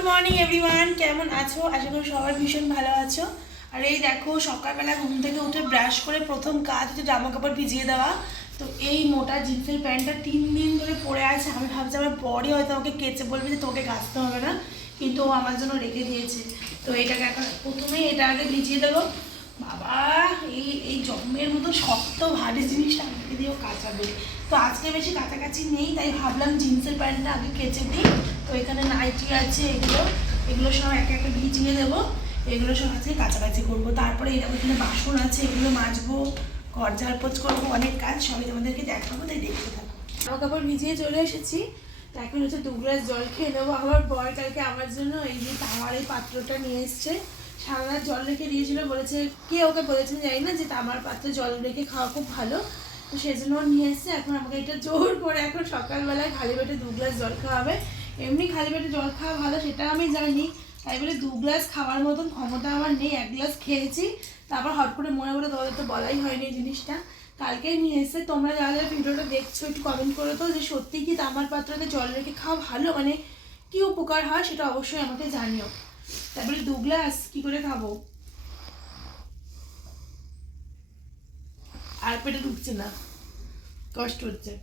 Good morning everyone কেমন আছো? আশা করি সবাই ভীষণ ভালো আছো। আর এই দেখো, সকালবেলা ঘুম থেকে উঠে ব্রাশ করে প্রথম কাজ হচ্ছে জামা কাপড় ভিজিয়ে দেওয়া। তো এই মোটা জিন্সের প্যান্টটা তিন দিন ধরে পরে আছে। আমি ভাবছি আমার বডি হয়তো আমাকে কেচে বলবে যে তোকে কাচতে হবে না। কিন্তু ও আমার জন্য রেখে দিয়েছে। তো এটাকে এখন প্রথমেই এটা আগে ভিজিয়ে দেবো। বাবা, এই এই জন্মের মতো শক্ত, ভারী জিনিসটা আমাকে দিয়েও কাচাবে। তো আজকে বেশি কাছাকাছি নেই, তাই ভাবলাম জিন্সের প্যান্টটা আগে কেচে দিই। তো এখানে নাইটি আছে, এগুলো এগুলো সব একে একে ভিজিয়ে দেবো। এগুলো সব আজকে কাছাকাছি করব। তারপরে এরকম এখানে বাসন আছে, এগুলো মাজবো, ঘর ঝাড়পোছ করব, অনেক কাজ, সবই তোমাদেরকে দেখাবো, তাই দেখতে থাকো। জামা কাপড় ভিজিয়ে চলে এসেছি। এখন হচ্ছে দু গ্লাস জল খেয়ে নেব। আমার বর কালকে আমার জন্য এই যে তামার এই পাত্রটা নিয়ে এসছে। সারা জল রেখে দিয়েছিল, বলেছে, কে ওকে বলেছে জানি না, যে তামার পাত্রে জল রেখে খাওয়া খুব ভালো। তো সেই জন্য নিয়ে এসছে, এখন আমাকে এটা জোর করে এখন সকালবেলায় খালি পেটে দু গ্লাস জল খাওয়াবে। এমনি খালি পেটে জল খাওয়া ভালো, সেটা আমি জানি, তাই বলে দু গ্লাস খাওয়ার মতন ক্ষমতা আমার নেই, এক গ্লাস খেয়েছি। তারপর হট করে মনে করে তোমাদের তো বলাই হয়নি এই জিনিসটা। কালকেই নিয়ে এসে তোমরা যারা যারা ভিডিওটা দেখছ, একটু কমেন্ট করে তো, যে সত্যি কি তামার পাত্রতে জল রেখে খাওয়া ভালো? মানে কি উপকার হয়, সেটা অবশ্যই আমাকে জানিও। তারপরে দু গ্লাস কি করে খাব? আর পেটে ঢুকছে না। কষ্ট হচ্ছে।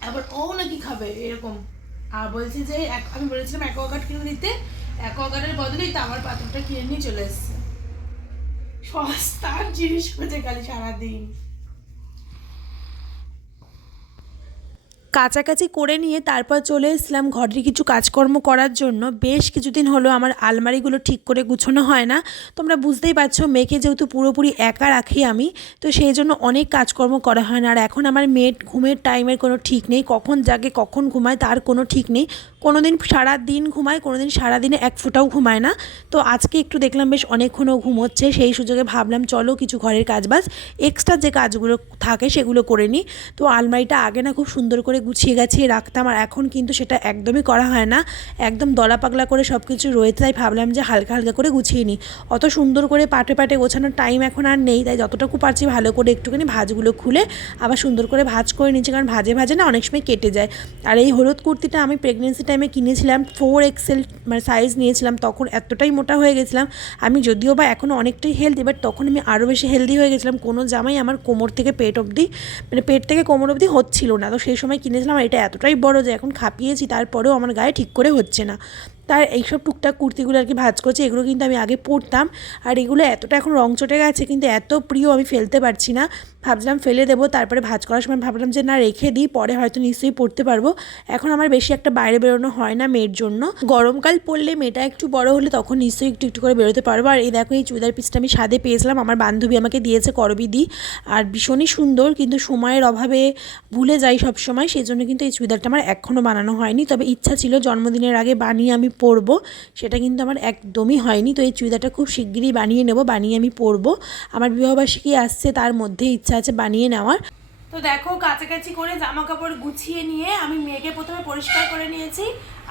আবার ও নাকি খাবে, এরকম। আর বলছে যে আমি বলেছিলাম অ্যাকোয়াগার্ড কিনে দিতে অ্যাকোয়াগার্ডের বদলেই তো আমার পাত্রটা কিনে নিয়ে চলে এসছে। সস্তার জিনিস খুঁজে খালি সারাদিন। কাছাকাছি করে নিয়ে তারপর চলে এসলাম ঘরের কিছু কাজকর্ম করার জন্য। বেশ কিছুদিন হলো আমার আলমারিগুলো ঠিক করে গুছোনো হয় না। তোমরা বুঝতেই পারছ, মেয়েকে যেহেতু পুরোপুরি একা রাখি আমি, তো সেই জন্য অনেক কাজকর্ম করা হয় না। আর এখন আমার মেয়ের ঘুমের টাইমের কোনো ঠিক নেই। কখন জাগে, কখন ঘুমায়, তার কোনো ঠিক নেই। কোনো দিন সারা দিন ঘুমায় কোনো দিন সারাদিনে এক ফোঁটাও ঘুমায় না। তো আজকে একটু দেখলাম বেশ অনেকক্ষণও ঘুমোচ্ছে। সেই সুযোগে ভাবলাম, চলো কিছু ঘরের কাজবাজ এক্সট্রা যে কাজগুলো থাকে সেগুলো করে নিই। তো আলমারিটা আগে না খুব সুন্দর করে গুছিয়ে গাছিয়ে রাখতাম আর এখন কিন্তু সেটা একদমই করা হয় না। একদম দলা পাগলা করে সব কিছু রয়েছে তাই ভাবলাম যে হালকা হালকা করে গুছিয়ে নিই। অত সুন্দর করে পাটে পাটে গোছানোর টাইম এখন আর নেই, তাই যতটুকু পারছি ভালো করে একটুখানি ভাজগুলো খুলে আবার সুন্দর করে ভাজ করে নিচ্ছি, কারণ ভাজে ভাজে না অনেক সময় কেটে যায়। আর এই হলুদ কুর্তিটা আমি প্রেগনেন্সি টাইমে কিনেছিলাম ফোর এক্সেল মানে সাইজ নিয়েছিলাম, তখন এতটাই মোটা হয়ে গেছিলাম। আমি যদিও বা এখনও অনেকটাই হেলদি বাট তখন আমি আরও বেশি হেলদি হয়ে গেছিলাম। কোনো জামাই আমার কোমর থেকে পেট অবধি মানে পেট থেকে কোমর অবধি হচ্ছিল না, তো সেই সময় কিনেছিলাম আর এটা এতটাই বড় যে এখন খাপিয়েছি, তারপরেও আমার গায়ে ঠিক করে হচ্ছে না। তার এইসব টুকটাক কুর্তিগুলো আর কি ভাজ করছে, এগুলো কিন্তু আমি আগে পরতাম। আর এগুলো এতটা এখন রং চটে গেছে, কিন্তু এত প্রিয় আমি ফেলতে পারছি না। ভাবছিলাম ফেলে দেবো, তারপরে ভাজ করার সময় ভাবলাম যে না, রেখে দিই, পরে হয়তো নিশ্চয়ই পরতে পারব। এখন আমার বেশি একটা বাইরে বেরোনো হয় না মেয়ের জন্য। গরমকাল পড়লে মেয়েটা একটু বড় হলে তখন নিশ্চয়ই একটু একটু করে বেরোতে পারব। আর এই দেখো, এই চুড়িদার পিসটা আমি স্বাদে পেয়েছিলাম, আমার বান্ধবী আমাকে দিয়েছে করবিদি। আর ভীষণই সুন্দর, কিন্তু সময়ের অভাবে ভুলে যাই সব সময় সেই জন্য কিন্তু এই চুড়িদারটা আমার এখনও বানানো হয়নি। তবে ইচ্ছা ছিল জন্মদিনের আগে বানিয়ে আমি পরবো, সেটা কিন্তু আমার একদমই হয়নি। তো এই চুড়িদারটা খুব শিগগিরই বানিয়ে নেব, বানিয়ে আমি পরবো। আমার বিবাহবার্ষিকী আসছে, তার মধ্যে ইচ্ছা আছে বানিয়ে নেওয়ার। তো দেখো, কাছাকাছি করে জামা কাপড় গুছিয়ে নিয়ে আমি মেয়েকে প্রথমে পরিষ্কার করে নিয়েছি।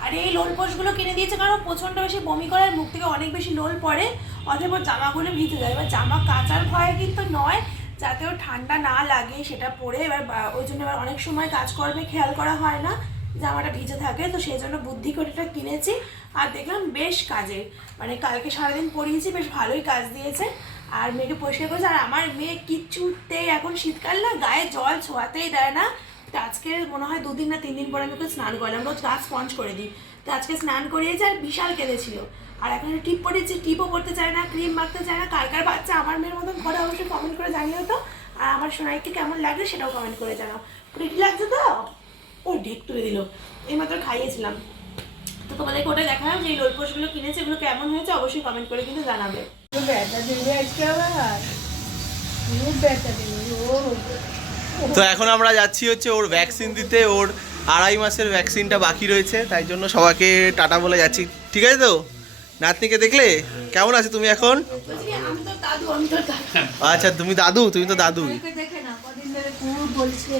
আর এই লোল পোষগুলো কিনে দিয়েছে কারণ প্রচণ্ড বেশি বমি করার মুখ থেকে অনেক বেশি লোল পড়ে। অথবা জামাগুলো ভিজে যায়। এবার জামা কাচার ভয় কিন্তু নয়, যাতে ও ঠান্ডা না লাগে, সেটা পরে এবার ওই জন্য এবার অনেক সময় কাজকর্মে খেয়াল করা হয় না। জামাটা ভিজে থাকে, তো সেই জন্য বুদ্ধি করে এটা কিনেছি। আর দেখলাম বেশ কাজে মানে কালকে সারাদিন পরিয়েছি, বেশ ভালোই কাজ দিয়েছে। আর মেয়েকে পরিষ্কার করেছে। আর আমার মেয়ে কিচ্ছুতেই এখন শীতকাল না, গায়ে জল ছোঁয়াতেই দেয় না। তো আজকে মনে হয় দুদিন না তিন দিন পরে আমি ওকে স্নান করলাম। রোজ গা স্পঞ্জ করে দিই। তো আজকে স্নান করিয়েছে আর বিশাল কেঁদেছিল। আর এখন টিপ পরেছি টিপও পড়তে চায় না, ক্রিম মাখতে চায় না। কালকার বাচ্চা আমার মেয়ের মতন করে অবশ্যই কমেন্ট করে জানিও তো। আর আমার সোনাইকে কেমন লাগছে সেটাও কমেন্ট করে জানাও। প্রিটি লাগছে তো? ও ঢেক তুলে দিল। এইমাত্র খাইয়েছিলাম। তো তোমাদেরকে ওটা দেখালাম যে এই লোল পোস্টগুলো কিনেছে এগুলো কেমন হয়েছে অবশ্যই কমেন্ট করে কিন্তু জানাবে। তো এখন আমরা যাচ্ছি হচ্ছে ওর ভ্যাকসিন দিতে ওর আড়াই মাসের ভ্যাকসিনটা বাকি রয়েছে তাই জন্য সবাইকে টাটা বলে যাচ্ছি। ঠিক আছে তো? নাতনিকে দেখলে? কেমন আছে তুমি এখন? আচ্ছা তুমি দাদু তুমি তো দাদু দেখে না কদিন ধরে বলছে।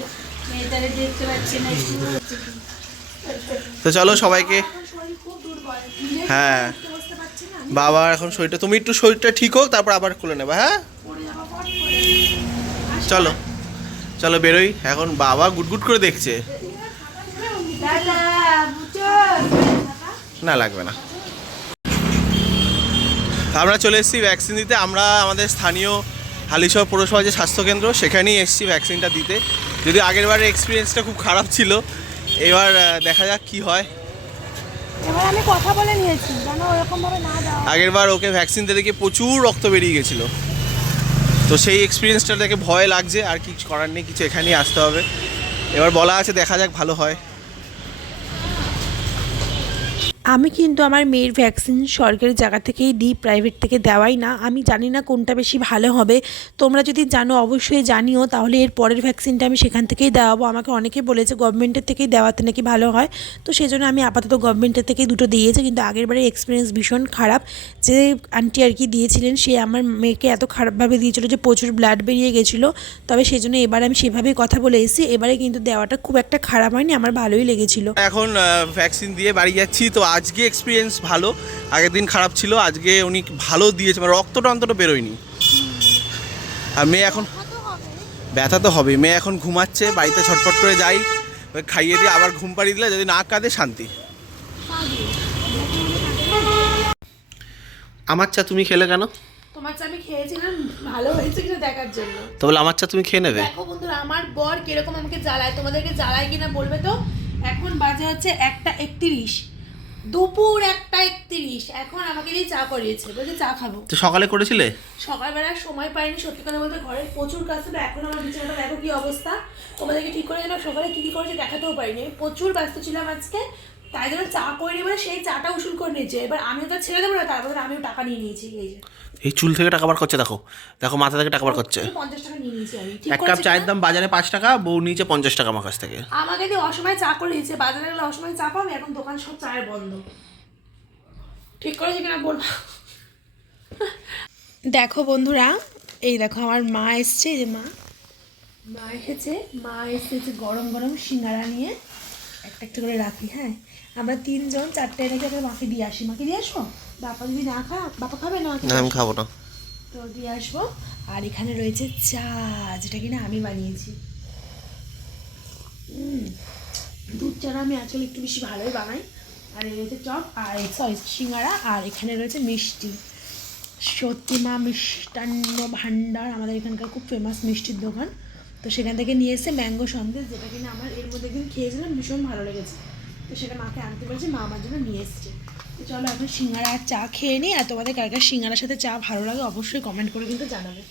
তো চলো সবাইকে। হ্যাঁ। বাবার এখন শরীরটা তুমি একটু শরীরটা ঠিক হোক, তারপর আবার খুলে নেবে হ্যাঁ? চলো। চলো বেরোই। এখন বাবা গুটগুট করে দেখছে। না, লাগবে না। আমরা চলে এসেছি ভ্যাকসিন দিতে। আমরা আমাদের স্থানীয় হালিশহর পৌরসভা যে স্বাস্থ্যকেন্দ্র, সেখানেই এসেছি ভ্যাকসিনটা দিতে। যদি আগের বারের এক্সপিরিয়েন্সটা খুব খারাপ ছিল এবার দেখা যাক কি হয়। এবার আমি কথা বলে নিয়েছি যেন ওরকম ভাবে না যাওয়া আগের বার ওকে ভ্যাকসিন দিতে গিয়ে প্রচুর রক্ত বেরিয়ে গেছিল। তো সেই এক্সপিরিয়েন্সটা দেখে ভয় লাগছে আর কিছু করার নেই কিছু এখানেই আসতে হবে। এবার বলা আছে দেখা যাক ভালো হয়। আমি কিন্তু আমার মেয়ের ভ্যাকসিন সরকারি জায়গা থেকেই দিই প্রাইভেট থেকে দেওয়াই না। আমি জানি না কোনটা বেশি ভালো হবে। তোমরা যদি জানো, অবশ্যই জানিও। তাহলে এর পরের ভ্যাকসিনটা আমি সেখান থেকেই দেওয়াবো। আমাকে অনেকে বলেছে গভর্নমেন্টের থেকেই দেওয়াতে নাকি ভালো হয়। তো সেই জন্য আমি আপাতত গভর্নমেন্টের থেকেই দুটো দিয়েছি। কিন্তু আগের বারের এক্সপিরিয়েন্স ভীষণ খারাপ। যে আন্টি আর কি দিয়েছিলেন, সে আমার মেয়েকে এত খারাপভাবে দিয়েছিল যে প্রচুর ব্লাড বেরিয়ে গেছিল। তবে সেই জন্য এবার আমি সেভাবেই কথা বলে এসেছি। এবারে কিন্তু দেওয়াটা খুব একটা খারাপ হয়নি, আমার ভালোই লেগেছিলো। এখন ভ্যাকসিন দিয়ে বাড়ি যাচ্ছি। তো আজকে এক্সপিরিয়েন্স ভালো আগের দিন খারাপ ছিল আজকে উনি ভালো দিয়েছে মানে রক্তটা অন্তত বেরোয়নি। আর মেয়ে এখন ব্যথা তো হবে মেয়ে এখন ঘুমাচ্ছে বাড়িতে ছটফট করে যাই খাইয়ে দিয়ে আবার ঘুম পাড়িয়ে দিলে যদি না কাঁদে শান্তি। আমার চা তুমি খেলে কেন? তোমার চা আমি খেয়েছিলাম ভালো হয়েছে কিনা দেখার জন্য। তো বলে আমার চা তুমি খেয়ে নেবে? দেখো বন্ধুরা আমার বর কীরকম আমাকে জ্বালায় তোমাদেরকে জ্বালায় কিনা বলবে তো? এখন বাজে হচ্ছে একটা একত্রিশ। দুপুর একটা একত্রিশ। এখন আমাকে দিয়ে চা করিয়েছে বলছে চা খাব। তো সকালে করেছিলে? সকালবেলা সময় পাইনি সত্যি কথা বলতে ঘরে প্রচুর কাজ ছিল এখন আমার বিছানাটা দেখো কি অবস্থা। তোমাদেরকে ঠিক করে দিলাম সকালে কী কী করেছে দেখাতেও পারিনি। আমি প্রচুর ব্যস্ত ছিলাম আজকে তাই জন্য চা করে নিয়ে বলে সেই চাটা উসুল করে নিয়েছে। এবার আমিও তো ছেড়ে দেবো না তারপরে আমিও টাকা নিয়ে নিয়েছি এই যে। এই চুল থেকে টাকা বার করছে দেখো। দেখো মাথা থেকে টাকা বার করছে। পঞ্চাশ টাকা নিয়ে নিয়েছি আমি। এক কাপ চায়ের দাম বাজারে পাঁচ টাকা বউ নিচে পঞ্চাশ টাকা আমার কাছ থেকে। আমাকে দিয়ে অসময় চা করে দিয়েছে বাজারে গেলে অসময় চা পাবে এখন দোকান সব চায়ের বন্ধ। ঠিক করেছে কিনা বলব? দেখো বন্ধুরা এই দেখো আমার মা এসছে এই যে মা। মা এসেছে মা এসেছে গরম গরম সিঙ্গারা নিয়ে। একটা একটা করে রাখি হ্যাঁ? আমরা তিনজন চারটে রেখে একটা মাকে দিয়ে আসি। মাকে দিয়ে আসব? বাপা যদি না খা বাপা খাবে না? না আমি খাব না। তো দিয়ে আসব। আর এখানে রয়েছে চা যেটা কিনা আমি বানিয়েছি। দুধ চাটা আমি আজকাল একটু বেশি ভালোই বানাই। আর এই রয়েছে চপ আর সরি সিঙ্গারা আর এখানে রয়েছে মিষ্টি। সত্যি মা মিষ্টান্ন ভাণ্ডার আমাদের এখানকার খুব ফেমাস মিষ্টির দোকান। তো সেখান থেকে নিয়ে এসে ম্যাঙ্গো সন্দেশ যেটা কিনা আমার এর মধ্যে একদিন খেয়েছিলাম, ভীষণ ভালো লেগেছে। তো সেটা মাকে আনতে পেরেছি মা আমার জন্য নিয়ে এসছে। তো চলো এখন সিঙ্গারা আর চা খেয়ে নিই, আর তোমাদের কার কার সিঙ্গারার সাথে চা ভালো লাগে অবশ্যই কমেন্ট করে কিন্তু জানাবে।